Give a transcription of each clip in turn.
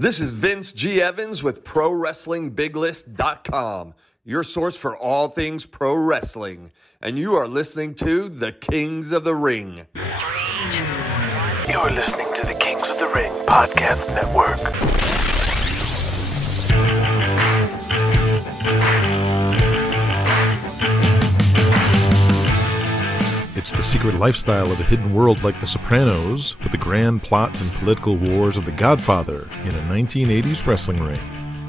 This is Vince G. Evans with ProWrestlingBigList.com, your source for all things pro wrestling. And you are listening to The Kings of the Ring. You are listening to the Kings of the Ring Podcast Network. It's the secret lifestyle of a hidden world like The Sopranos, with the grand plots and political wars of The Godfather in a 1980s wrestling ring.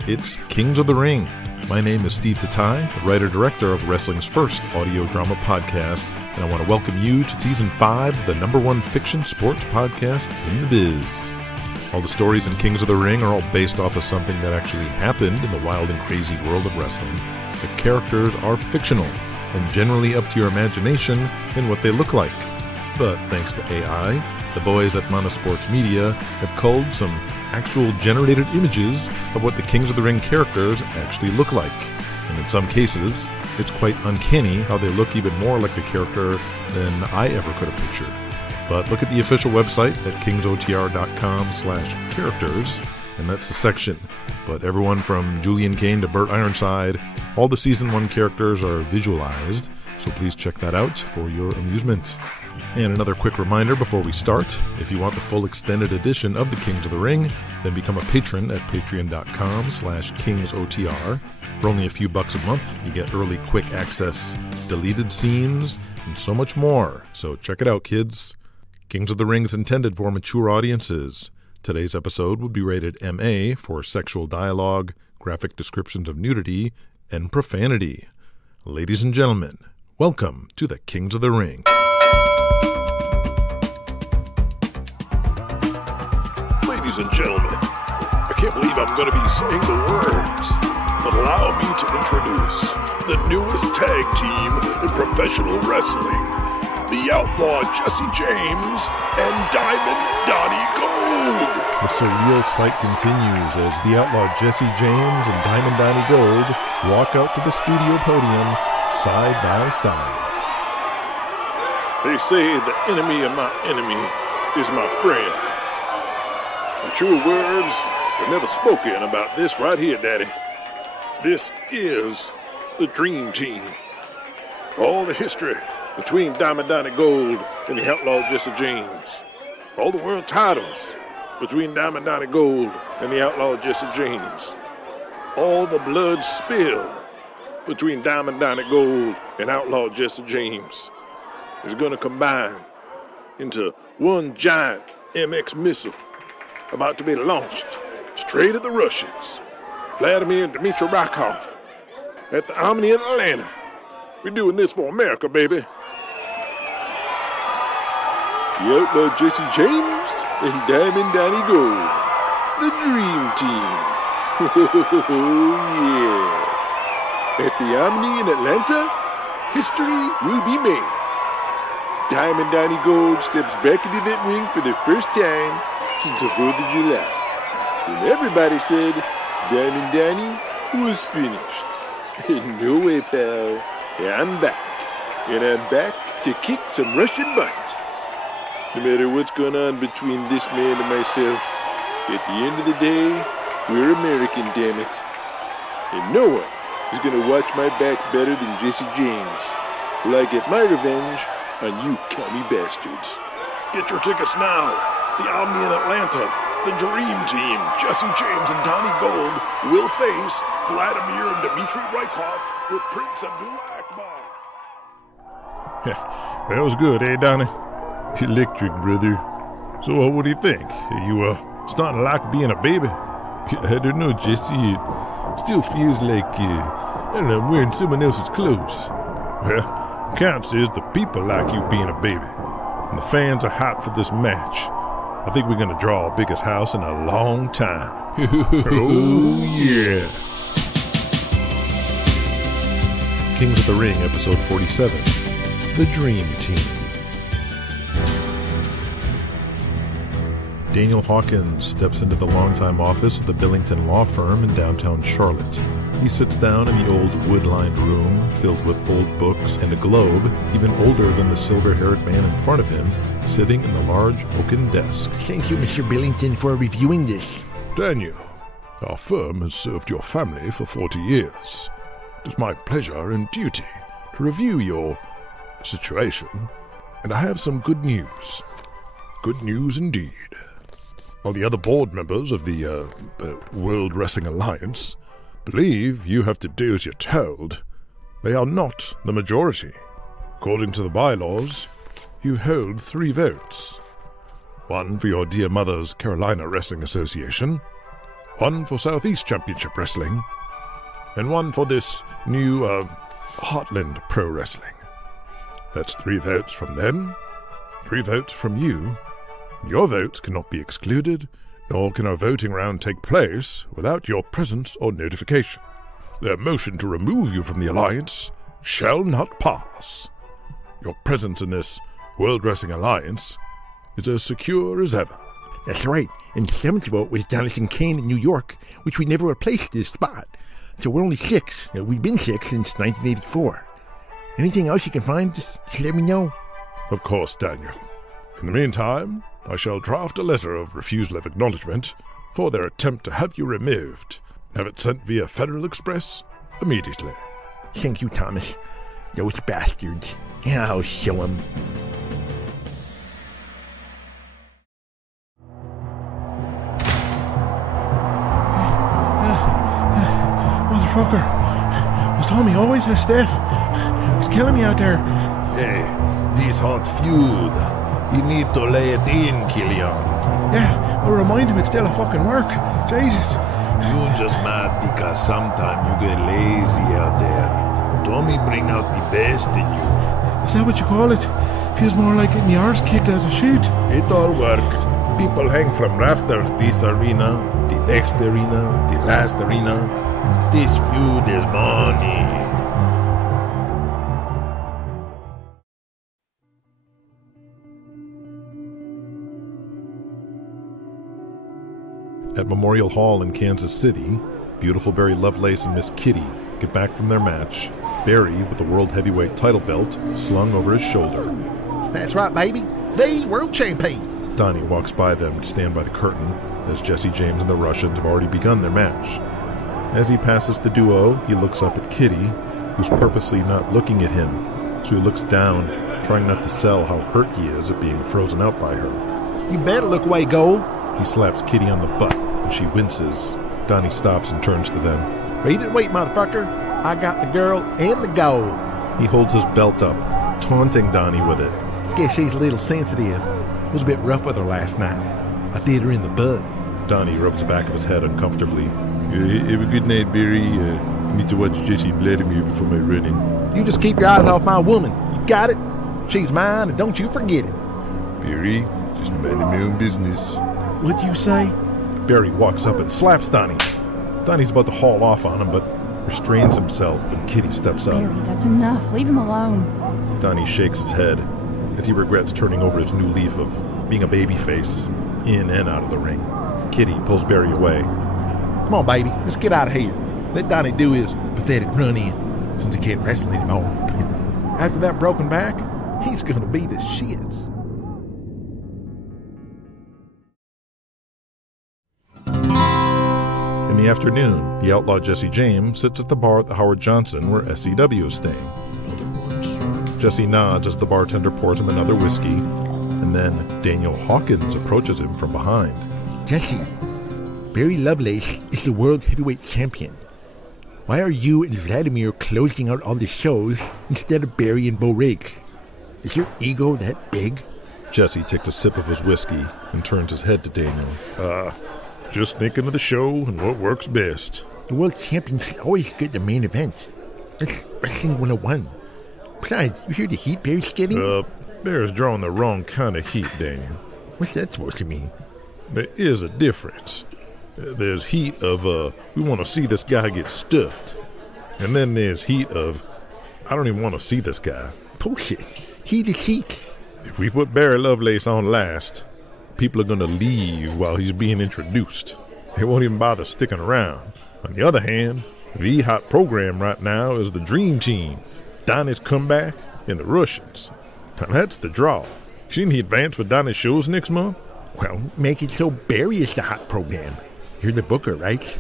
It's Kings of the Ring. My name is Steve Tatai, the writer-director of wrestling's first audio drama podcast, and I want to welcome you to Season 5 of the #1 fiction sports podcast in the biz. All the stories in Kings of the Ring are all based off of something that actually happened in the wild and crazy world of wrestling. The characters are fictional, and generally up to your imagination in what they look like. But thanks to AI, the boys at Monosports Media have culled some actual generated images of what the Kings of the Ring characters actually look like. And in some cases, it's quite uncanny how they look even more like the character than I ever could have pictured. But look at the official website at kingsotr.com/characters, and that's the section. But everyone from Julian Kane to Burt Ironside, all the Season 1 characters are visualized, so please check that out for your amusement. And another quick reminder before we start, if you want the full extended edition of the Kings of the Ring, then become a patron at patreon.com/kingsotr. For only a few bucks a month, you get early quick access, deleted scenes, and so much more. So check it out, kids. Kings of the Ring is intended for mature audiences. Today's episode will be rated MA for sexual dialogue, graphic descriptions of nudity, and profanity. Ladies and gentlemen, welcome to the Kings of the Ring. Ladies and gentlemen, I can't believe I'm going to be saying the words, but allow me to introduce the newest tag team in professional wrestling, the Outlaw Jesse James and Diamond Donny Gold. The surreal sight continues as the Outlaw Jesse James and Diamond Donny Gold walk out to the studio podium side by side. They say the enemy of my enemy is my friend. The true words were never spoken about this right here, Daddy. This is the Dream Team. All the history between Diamond Donny Gold and the Outlaw Jesse James. All the world titles between Diamond Donny Gold and the Outlaw Jesse James. All the blood spilled between Diamond Donny Gold and Outlaw Jesse James is going to combine into one giant MX missile about to be launched straight at the Russians, Vladimir and Dmitry Rykov, at the Omni in Atlanta. We're doing this for America, baby. The Outlaw Jesse James and Diamond Donny Gold, the Dream Team. Oh, yeah. At the Omni in Atlanta, history will be made. Diamond Donny Gold steps back into that ring for the first time since the 4th of July, when everybody said Diamond Donny was finished. No way, pal. I'm back. And I'm back to kick some Russian butt. No matter what's going on between this man and myself, at the end of the day, we're American, damn it. And no one is going to watch my back better than Jesse James. Will I get my revenge on you commie bastards? Get your tickets now. The Omni in Atlanta, the Dream Team, Jesse James and Donny Gold will face Vladimir and Dmitry Rykov with Prince Abdullah Akbar. That was good, eh, Donny? Electric, brother. So what do you think? Are you starting to like being a baby? I don't know, Jesse. It still feels like, I don't know, I'm wearing someone else's clothes. Well, Count says the people like you being a baby. And the fans are hyped for this match. I think we're going to draw our biggest house in a long time. Oh, yeah. Kings of the Ring, episode 47. The Dream Team. Daniel Hawkins steps into the longtime office of the Billington Law Firm in downtown Charlotte. He sits down in the old wood-lined room filled with old books and a globe, even older than the silver-haired man in front of him, sitting in the large oaken desk. Thank you, Mr. Billington, for reviewing this. Daniel, our firm has served your family for 40 years. It is my pleasure and duty to review your situation, and I have some good news. Good news indeed. While the other board members of the World Wrestling Alliance believe you have to do as you're told, they are not the majority. According to the bylaws, you hold 3 votes. 1 for your dear mother's Carolina Wrestling Association, 1 for Southeast Championship Wrestling, and 1 for this new Heartland Pro Wrestling. That's 3 votes from them, 3 votes from you. Your votes cannot be excluded, nor can a voting round take place without your presence or notification. Their motion to remove you from the Alliance shall not pass. Your presence in this World Wrestling Alliance is as secure as ever. That's right, and the 7th vote was Jonathan Kane in New York, which we never replaced this spot. So we're only 6. We've been 6 since 1984. Anything else you can find, just let me know. Of course, Daniel. In the meantime, I shall draft a letter of refusal of acknowledgement for their attempt to have you removed. Have it sent via Federal Express immediately. Thank you, Thomas. Those bastards. I'll show them. Motherfucker. Was Tommy always has Steph? He's killing me out there. Hey, this hot feud. You need to lay it in, Killian. Yeah, but remind him it's still a fucking work. Jesus. You're just mad because sometimes you get lazy out there. Tommy bring out the best in you. Is that what you call it? Feels more like getting the arse kicked as a shoot. It all work. People hang from rafters this arena, the next arena, the last arena. This feud is money. At Memorial Hall in Kansas City, Beautiful Barry Lovelace and Miss Kitty get back from their match, Barry with the World Heavyweight title belt slung over his shoulder. That's right, baby. The world champion. Donnie walks by them to stand by the curtain, as Jesse James and the Russians have already begun their match. As he passes the duo, he looks up at Kitty, who's purposely not looking at him, so he looks down, trying not to sell how hurt he is at being frozen out by her. You better look away, Gold. He slaps Kitty on the butt, and she winces. Donnie stops and turns to them. Read it, wait, motherfucker. I got the girl and the gold. He holds his belt up, taunting Donnie with it. Guess she's a little sensitive. Was a bit rough with her last night. I did her in the butt. Donnie rubs the back of his head uncomfortably. Have a good night, Barry. Need to watch Jesse Vladimir before my running. You just keep your eyes off my woman. You got it? She's mine, and don't you forget it. Barry, just minding my own business. What'd you say? Barry walks up and slaps Donnie. Donnie's about to haul off on him, but restrains himself when Kitty steps up. Barry, that's enough. Leave him alone. Donnie shakes his head as he regrets turning over his new leaf of being a babyface in and out of the ring. Kitty pulls Barry away. Come on, baby. Let's get out of here. Let Donnie do his pathetic run-in, since he can't wrestle anymore. After that broken back, he's going to be the shits. In the afternoon, the outlaw Jesse James sits at the bar at the Howard Johnson where SCW is staying. Jesse nods as the bartender pours him another whiskey, and then Daniel Hawkins approaches him from behind. Jesse, Barry Lovelace is the world heavyweight champion. Why are you and Vladimir closing out all the shows instead of Barry and Bo Riggs? Is your ego that big? Jesse takes a sip of his whiskey and turns his head to Daniel. Just thinking of the show and what works best. The world champions always get the main event. That's Wrestling 101. Besides, you hear the heat Barry's getting? Barry's drawing the wrong kind of heat, Daniel. What's that supposed to mean? There is a difference. There's heat of, we want to see this guy get stuffed. And then there's heat of, I don't even want to see this guy. Bullshit. Heat is heat. If we put Barry Lovelace on last, people are going to leave while he's being introduced. They won't even bother sticking around. On the other hand, the hot program right now is the Dream Team, Donnie's Comeback, and the Russians. Now that's the draw. Shouldn't he advance for Donnie's shows next month? Well, make it so Barry is the hot program. You're the booker, right?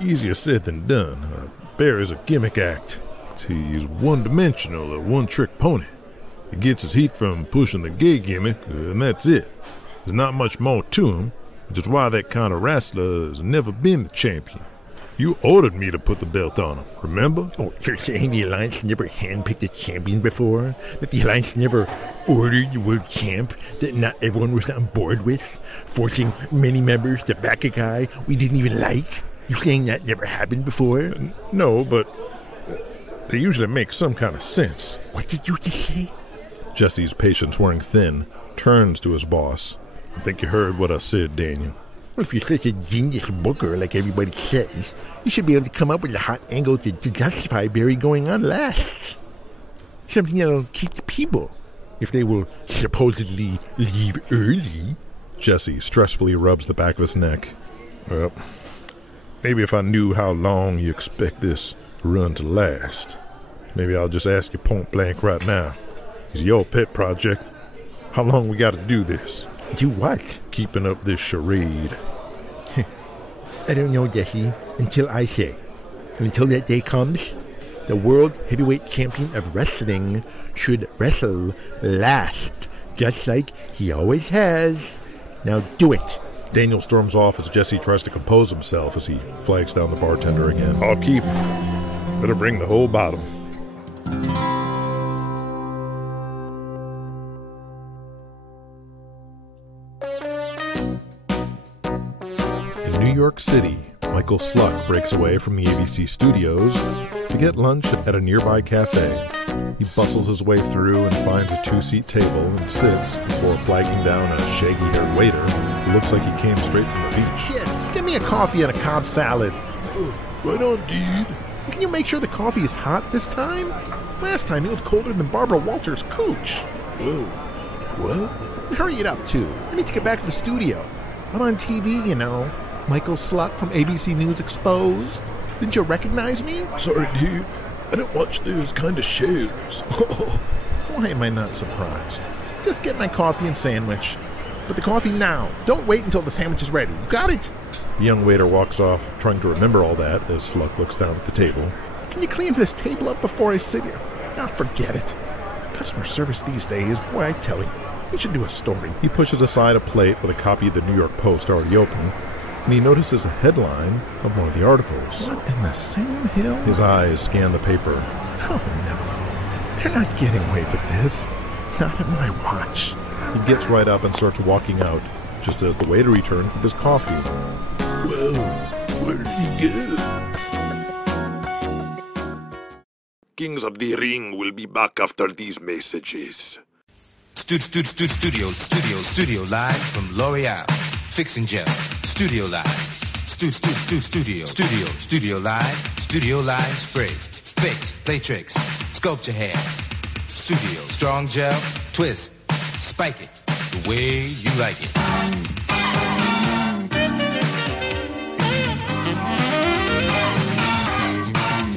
Easier said than done. Barry's a gimmick act. He's one-dimensional, a one-trick pony. He gets his heat from pushing the gay gimmick, and that's it. There's not much more to him, which is why that kind of wrestler has never been the champion. You ordered me to put the belt on him, remember? Oh, you're saying the Alliance never handpicked a champion before? That the Alliance never ordered the world champ that not everyone was on board with? Forcing many members to back a guy we didn't even like? You saying that never happened before? No, but they usually make some kind of sense. What did you just say? Jesse's patience wearing thin, turns to his boss. I think you heard what I said, Daniel. Well, if you're such a genius booker like everybody says, you should be able to come up with a hot angle to justify Barry going on last. Something that'll keep the people, if they will supposedly leave early. Jesse stressfully rubs the back of his neck. Well, maybe if I knew how long you expect this run to last, maybe I'll just ask you point blank right now. It's your pet project. How long we got to do this? Do what? Keeping up this charade. I don't know, Jesse, until I say. And until that day comes, the World Heavyweight Champion of Wrestling should wrestle last, just like he always has. Now do it. Daniel storms off as Jesse tries to compose himself as he flags down the bartender again. I'll keep. Better bring the whole bottle. New York City, Michael Sluck breaks away from the ABC studios to get lunch at a nearby cafe. He bustles his way through and finds a two-seat table and sits before flagging down a shaggy-haired waiter who looks like he came straight from the beach. Shit, give me a coffee and a Cobb salad. Right on, dude. Can you make sure the coffee is hot this time? Last time it was colder than Barbara Walters' cooch. Whoa. What? Hurry it up, too. I need to get back to the studio. I'm on TV, you know. Michael Sluck from ABC News Exposed. Didn't you recognize me? Sorry, dude. I don't watch those kind of shows. Why am I not surprised? Just get my coffee and sandwich. But the coffee now. Don't wait until the sandwich is ready. You got it? The young waiter walks off, trying to remember all that as Sluck looks down at the table. Can you clean this table up before I sit here? Ah, forget it. Customer service these days, boy, I tell you. We should do a story. He pushes aside a plate with a copy of the New York Post already open, and he notices a headline of one of the articles. What in the Sam Hill? His eyes scan the paper. Oh, no. They're not getting away with this. Not at my watch. He gets right up and starts walking out, just as the waiter returns with his coffee. Well, where did he go? Kings of the Ring will be back after these messages. Studio live from L'Oreal. Fixing gel. Studio live. Studio live spray. Fix, play tricks, sculpture hair. Studio, strong gel, twist, spike it, the way you like it.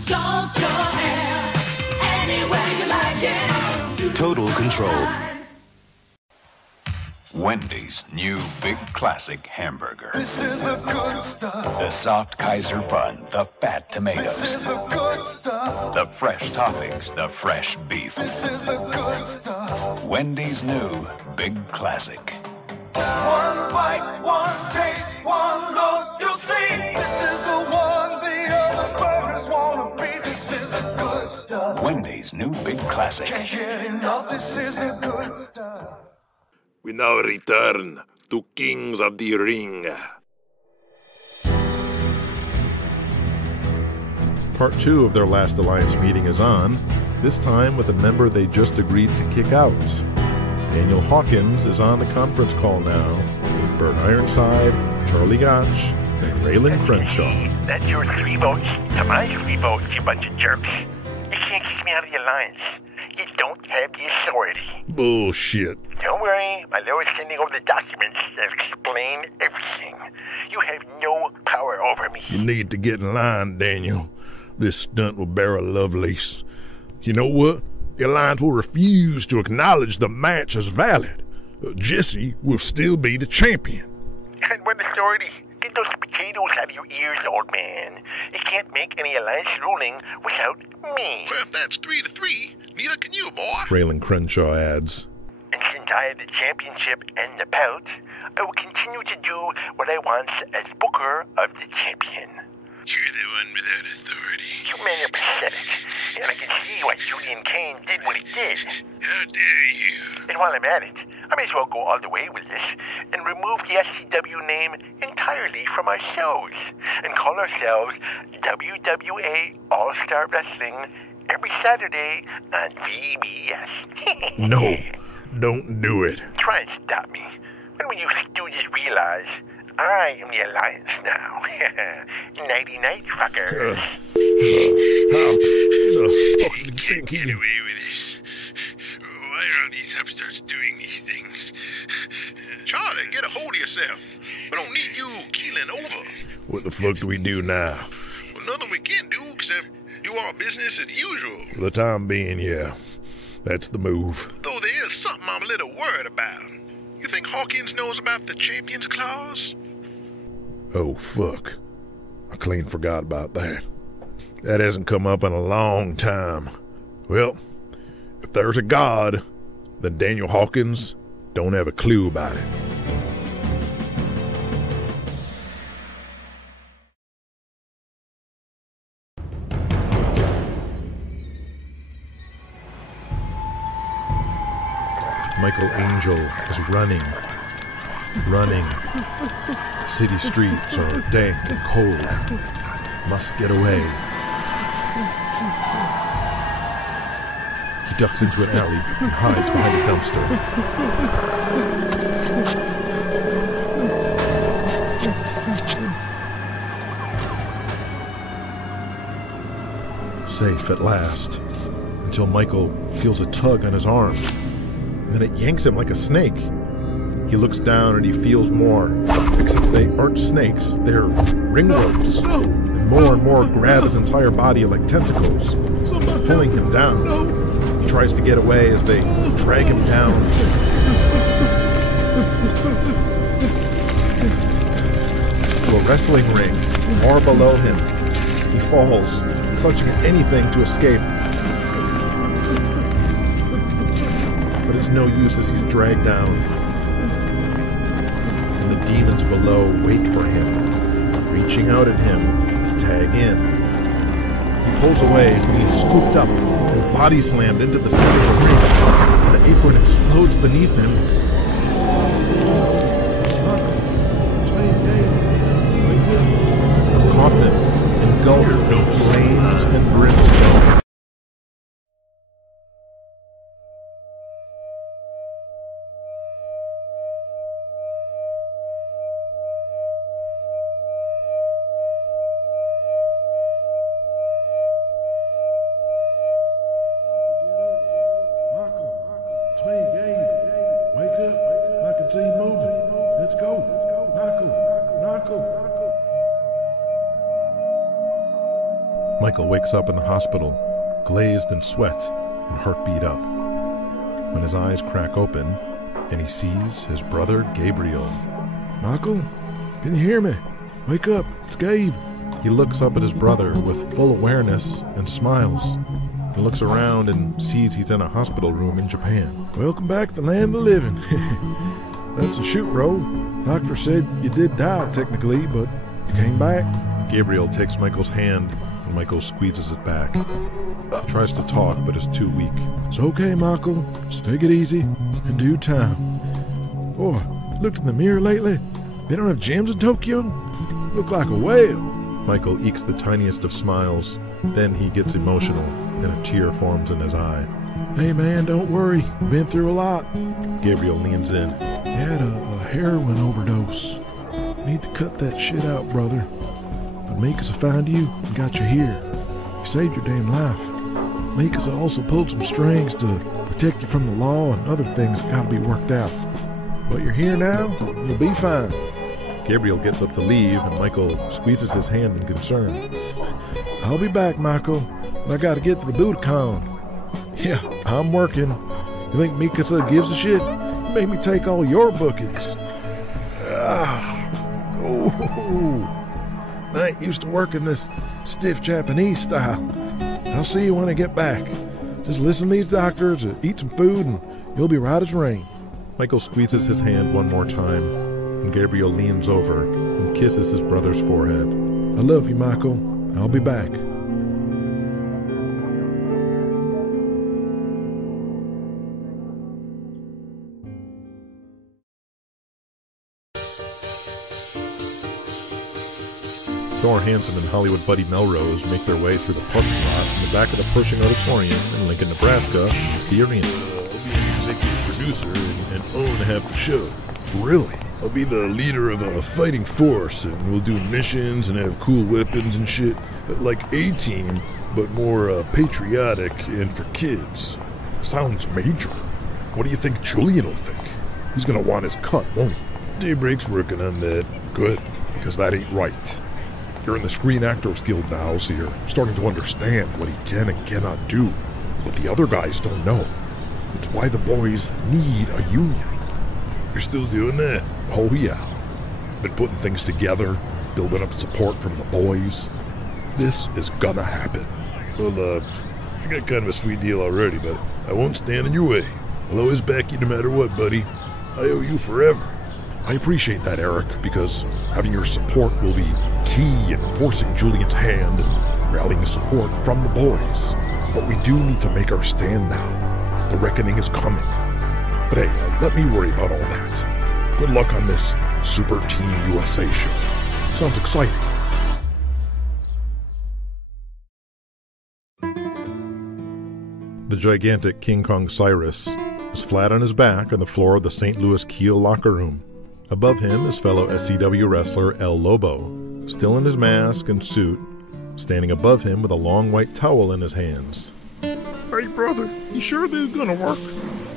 Sculpture hair, any way you like it. Total control. Wendy's new big classic hamburger. This is the good stuff. The soft Kaiser bun, the fat tomatoes. This is the good stuff. The fresh toppings, the fresh beef. This is the good stuff. Wendy's new big classic. One bite, one taste, one look, you'll see. This is the one the other burgers want to be. This is the good stuff. Wendy's new big classic. Can't get enough. This is the good stuff. We now return to Kings of the Ring. Part 2 of their last Alliance meeting is on, this time with a member they just agreed to kick out. Daniel Hawkins is on the conference call now, with Bert Ironside, Charlie Gotch, and Raylan Crenshaw. That's your 3 votes to my 3 votes, you bunch of jerks. You can't kick me out of the Alliance. You don't have the authority. Bullshit. Don't worry, my lawyer's sending over the documents that explain everything. You have no power over me. You need to get in line, Daniel. This stunt with Barry Lovelace. You know what? The Alliance will refuse to acknowledge the match as valid. Jesse will still be the champion. And what authority can those potatoes out of your ears, old man. You can't make any alliance ruling without me. Well, if that's 3-3, neither can you, boy. Raylan Crenshaw adds. And since I have the championship and the belt, I will continue to do what I want as Booker of the Champion. You're the one without authority. You men are pathetic, and I can see why Julian Kane did what he did. How dare you? And while I'm at it, I may as well go all the way with this and remove the SCW name entirely from our shows and call ourselves WWA All-Star Wrestling every Saturday on VBS. No, don't do it. Try and stop me. When will you stooges realize I am the Alliance now? Nighty-night, fuckers. You can't get away with this. Why are all these upstarts doing these things? Charlie, get a hold of yourself. We don't need you keeling over. What the fuck do we do now? Well, nothing we can do except do our business as usual. For the time being, yeah. That's the move. Though there is something I'm a little worried about. You think Hawkins knows about the Champions Clause? Oh, fuck. I clean forgot about that. That hasn't come up in a long time. Well, if there's a God, then Daniel Hawkins don't have a clue about it. Michael Angel is running. City streets are dank and cold. Must get away. He ducks into an alley and hides behind a dumpster. Safe at last, until Michael feels a tug on his arm. And then it yanks him like a snake. He looks down and he feels more. Except they aren't snakes, they're ring ropes. And more grab his entire body like tentacles, pulling him down. He tries to get away as they drag him down. To a wrestling ring, far below him. He falls, clutching at anything to escape. But it's no use as he's dragged down. And the demons below wait for him, reaching out at him to tag in. He pulls away when he's scooped up and body slammed into the center of the ring. The apron explodes beneath him. The coffin engulfed in flames and brimstone. Michael wakes up in the hospital, glazed in sweat and heart beat up. When his eyes crack open, and he sees his brother Gabriel. Michael, can you hear me? Wake up, it's Gabe. He looks up at his brother with full awareness and smiles. He looks around and sees he's in a hospital room in Japan. Welcome back to the land of the living. That's a shoot, bro. Doctor said you did die technically, but you came back. Gabriel takes Michael's hand, and Michael squeezes it back. He tries to talk, but is too weak. It's okay, Michael. Just take it easy. In due time. Boy, looked in the mirror lately. They don't have gyms in Tokyo? Look like a whale. Michael ekes the tiniest of smiles. Then he gets emotional, and a tear forms in his eye. Hey, man, don't worry. Been through a lot. Gabriel leans in. You had a heroin overdose. Need to cut that shit out, brother. But Mika's found you and got you here. You saved your damn life. Mika's also pulled some strings to protect you from the law and other things that gotta be worked out. But you're here now, you'll be fine. Gabriel gets up to leave, and Michael squeezes his hand in concern. I'll be back, Michael, but I gotta get to the Budokan. Yeah, I'm working. You think Mikasa gives a shit? You made me take all your bookings. Oh. Whoa! I ain't used to working this stiff Japanese style. I'll see you when I get back. Just listen to these doctors, eat some food, and you'll be right as rain. Michael squeezes his hand one more time, and Gabriel leans over and kisses his brother's forehead. I love you, Michael. I'll be back. Thor Hansen and Hollywood Buddy Melrose make their way through the parking lot in the back of the Pershing Auditorium in Lincoln, Nebraska, the arena. I'll be the executive producer and own half the show. Really? I'll be the leader of a fighting force, and we'll do missions and have cool weapons and shit. Like A-Team, but more patriotic and for kids. Sounds major. What do you think Julian will think? He's gonna want his cut, won't he? Daybreak's working on that. Good, because that ain't right. You're in the Screen Actors Guild now, so you're starting to understand what he can and cannot do. But the other guys don't know. It's why the boys need a union. You're still doing that? Oh, yeah. Been putting things together, building up support from the boys. This is gonna happen. Well, I got kind of a sweet deal already, but I won't stand in your way. I'll always back you no matter what, buddy. I owe you forever. I appreciate that, Eric, because having your support will be key in forcing Julian's hand and rallying support from the boys. But we do need to make our stand now. The reckoning is coming. But hey, let me worry about all that. Good luck on this Super Team USA show. Sounds exciting. The gigantic King Kong Cyrus is flat on his back on the floor of the St. Louis Kiel locker room. Above him is fellow SCW wrestler El Lobo, still in his mask and suit, standing above him with a long white towel in his hands. Hey, brother, you sure this is gonna work?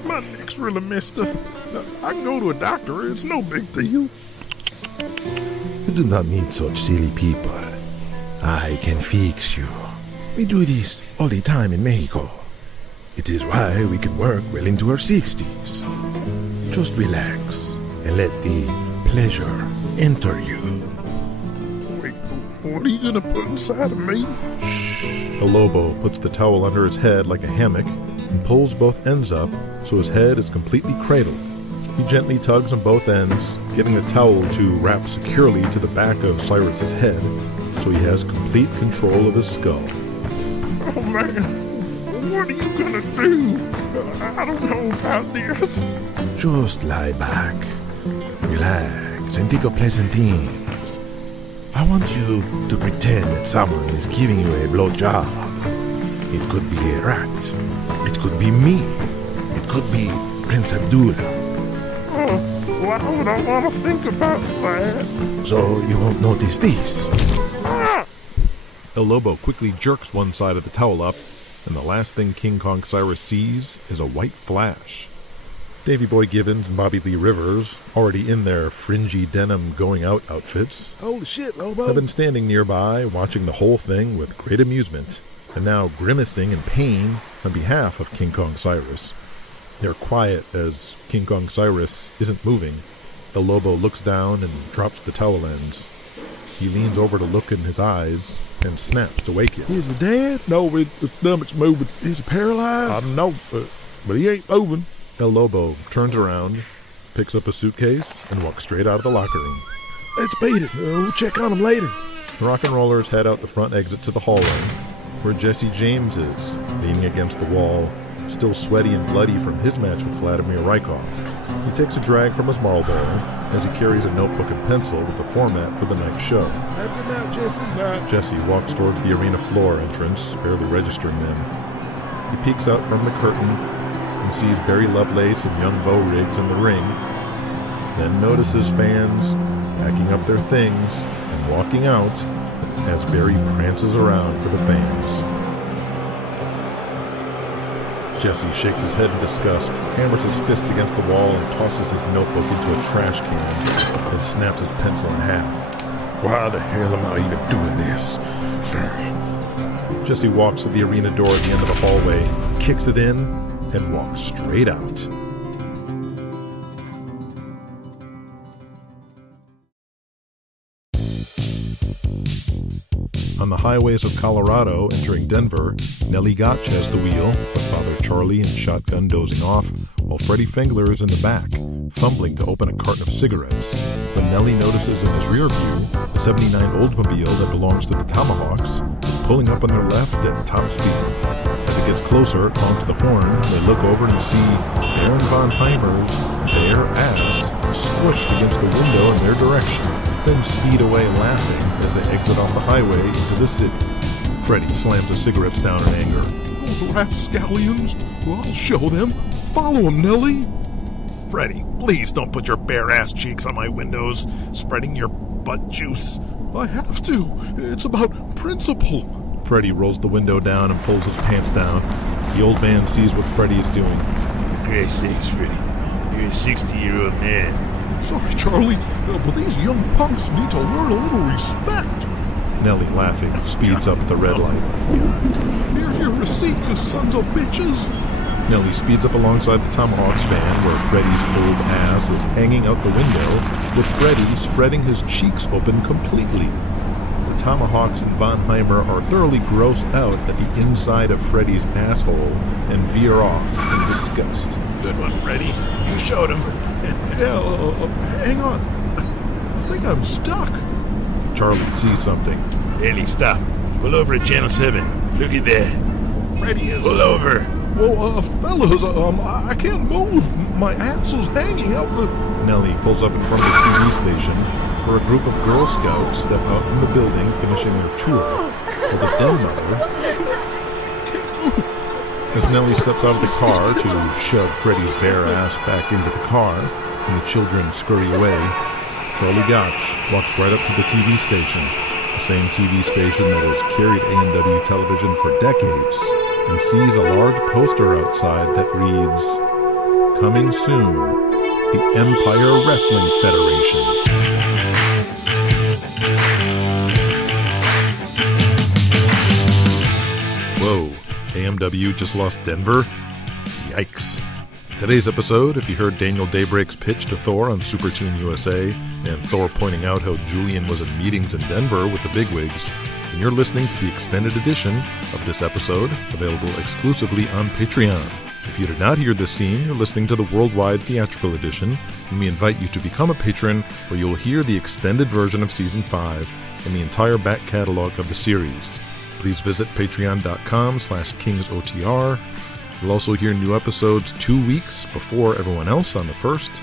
My neck's really messed up. I can go to a doctor. It's no big deal. You do not need such silly people. I can fix you. We do this all the time in Mexico. It is why we can work well into our 60s. Just relax and let the pleasure enter you. Wait, what are you gonna put inside of me? The Lobo puts the towel under his head like a hammock and pulls both ends up so his head is completely cradled. He gently tugs on both ends, getting the towel to wrap securely to the back of Cyrus's head so he has complete control of his skull. Oh man, what are you gonna do? I don't know about this. Just lie back, relax, and think of pleasant things. I want you to pretend that someone is giving you a blowjob. It could be a rat. It could be me. It could be Prince Abdullah. Oh, why would I want to think about that? So you won't notice this. Ah! El Lobo quickly jerks one side of the towel up, and the last thing King Kong Cyrus sees is a white flash. Davy Boy Gibbons and Bobby Lee Rivers, already in their fringy denim going-out outfits, Holy shit, Lobo! have been standing nearby watching the whole thing with great amusement, and now grimacing in pain on behalf of King Kong Cyrus. They're quiet as King Kong Cyrus isn't moving. The Lobo looks down and drops the towel ends. He leans over to look in his eyes and snaps to wake him. Is he dead? No, his stomach's moving. Is he paralyzed? I don't know, but he ain't moving. El Lobo turns around, picks up a suitcase, and walks straight out of the locker room. Let's beat it. We'll check on him later. The rock and rollers head out the front exit to the hallway, where Jesse James is, leaning against the wall, still sweaty and bloody from his match with Vladimir Rykov. He takes a drag from his Marlboro as he carries a notebook and pencil with the format for the next show. Have a good night, Jesse. Jesse walks towards the arena floor entrance, barely registering them. He peeks out from the curtain and sees Barry Lovelace and young Bo Riggs in the ring, then notices fans packing up their things and walking out as Barry prances around for the fans. Jesse shakes his head in disgust, hammers his fist against the wall, and tosses his notebook into a trash can, then snaps his pencil in half. Why the hell am I even doing this? Jesse walks to the arena door at the end of the hallway, kicks it in, and walks straight out. On the highways of Colorado entering Denver, Nellie Gotch has the wheel, with Father Charlie and shotgun dozing off, while Freddie Fengler is in the back, fumbling to open a carton of cigarettes. When Nellie notices in his rear view, a 79 Oldsmobile that belongs to the Tomahawks is pulling up on their left at top speed. As it gets closer, it honks the horn. They look over and see Baron von Heimer's bare ass squished against the window in their direction, then speed away laughing as they exit off the highway into the city. Freddie slams the cigarettes down in anger. Those rapscallions? Well, I'll show them. Follow them, Nellie. Freddie, please don't put your bare ass cheeks on my windows, spreading your butt juice. I have to. It's about principle. Freddie rolls the window down and pulls his pants down. The old man sees what Freddie is doing. For Christ's sakes, Freddie. You're a 60-year-old man. Sorry, Charlie, but these young punks need to learn a little respect. Nellie, laughing, speeds up at the red light. Here's your receipt, you sons of bitches. Nellie speeds up alongside the Tomahawks van where Freddie's old ass is hanging out the window, with Freddie spreading his cheeks open completely. The Tomahawks and Von Heimer are thoroughly grossed out at the inside of Freddie's asshole and veer off in disgust. Good one, Freddie. You showed him. Hang on. I think I'm stuck. Charlie sees something. Ellie, stop. Pull over at Channel 7. Look at that. Freddie is... Pull over. Well, fellas, I can't move. My ass is hanging out the... Nellie pulls up in front of the TV station where a group of Girl Scouts step out from the building finishing their tour, while the den mother... As Nellie steps out of the car to shove Freddie's bare ass back into the car, and the children scurry away, Charlie Gotch walks right up to the TV station, the same TV station that has carried A&W television for decades, and sees a large poster outside that reads, "Coming soon, the Empire Wrestling Federation." Whoa, AMW just lost Denver? Yikes. Today's episode, if you heard Daniel Daybreak's pitch to Thor on Super Team USA, and Thor pointing out how Julian was in meetings in Denver with the bigwigs, then you're listening to the extended edition of this episode, available exclusively on Patreon. If you did not hear this scene, you're listening to the worldwide theatrical edition, and we invite you to become a patron where you'll hear the extended version of Season 5 and the entire back catalog of the series. Please visit patreon.com/kingsotr. You'll also hear new episodes 2 weeks before everyone else on the 1st.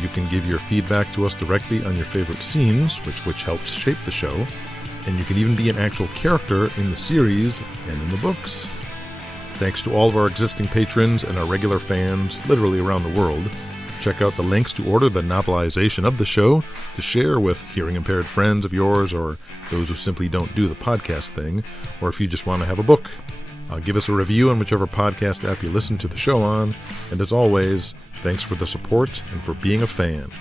You can give your feedback to us directly on your favorite scenes, which helps shape the show. And you can even be an actual character in the series and in the books. Thanks to all of our existing patrons and our regular fans literally around the world. Check out the links to order the novelization of the show to share with hearing-impaired friends of yours or those who simply don't do the podcast thing, or if you just want to have a book. Give us a review on whichever podcast app you listen to the show on, and as always, thanks for the support and for being a fan.